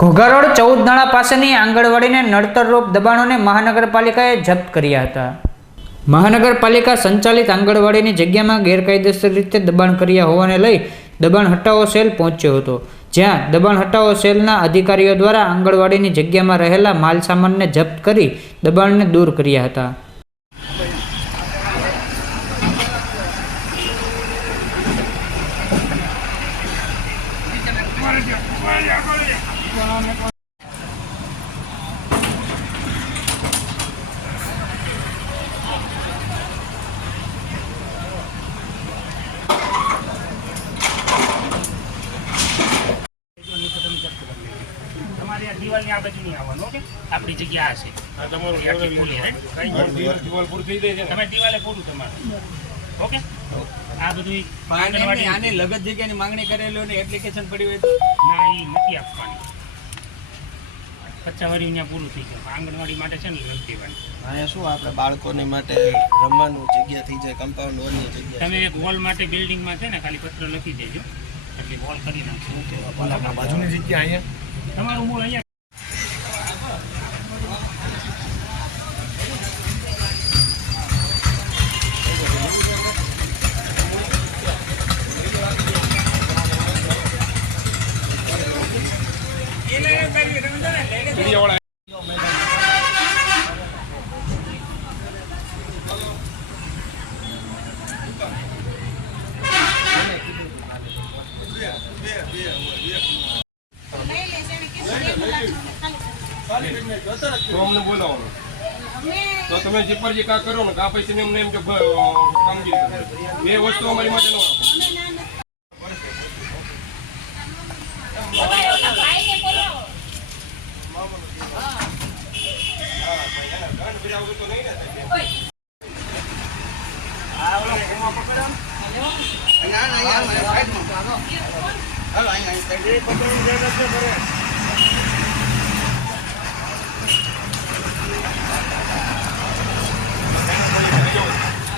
ઘોઘારોડ ચૌદ નાળા પાસેની આંગણવાડીને નડતરરૂપ દબાણોને મહાનગરપાલિકાએ જપ્ત કર્યા હતા. મહાનગરપાલિકા સંચાલિત આંગણવાડીની જગ્યામાં ગેરકાયદેસર રીતે દબાણ કર્યા હોવાને લઈ દબાણ હટાવો સેલ પહોંચ્યો હતો, જ્યાં દબાણ હટાવો સેલના અધિકારીઓ દ્વારા આંગણવાડીની જગ્યામાં રહેલા માલસામાનને જપ્ત કરી દબાણને દૂર કર્યા હતા. તમારે આ દિવાલની આ બાજુ નહીં આવવાનું ઓકે? આપણી જગ્યા હશે આ તમારું આખી નહીં. દિવાલ પૂરી થઈ જાય તમે દિવાલે પૂરું તમારે. ઓકે? આ બધું આને લગત જગ્યાની માંગણી કરેલી હોય ને એપ્લિકેશન પડી હોય તો? ના એ નથી આપવાની. વાળી અહીંયા પૂરું થઈ ગયું. આંગણવાડી માટે છે ને લગ દેવાની અહીંયા શું આપણે બાળકોને માટે રમવાનું જગ્યા થઈ જાય કમ્પાઉન્ડ વોલની જગ્યા તમે એક વોલ માટે બિલ્ડિંગમાં છે ને ખાલી પત્ર લખી દેજો. એટલે વોલ કરી નાખશું. બાજુની જગ્યા અહીંયા? તમારું મૂળ અહીંયા બોલાવવાનું તો તમે જે પર જે કાં કરો ને, કાં પછી એમને એમ કે કામગીરી બે વસ્તુ અમારી માટે ન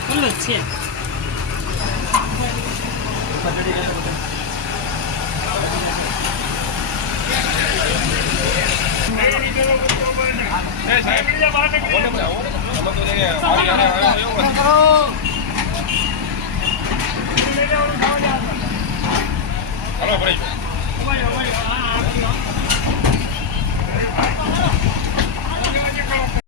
ખુલ્લું જ છે એ સાહેબ,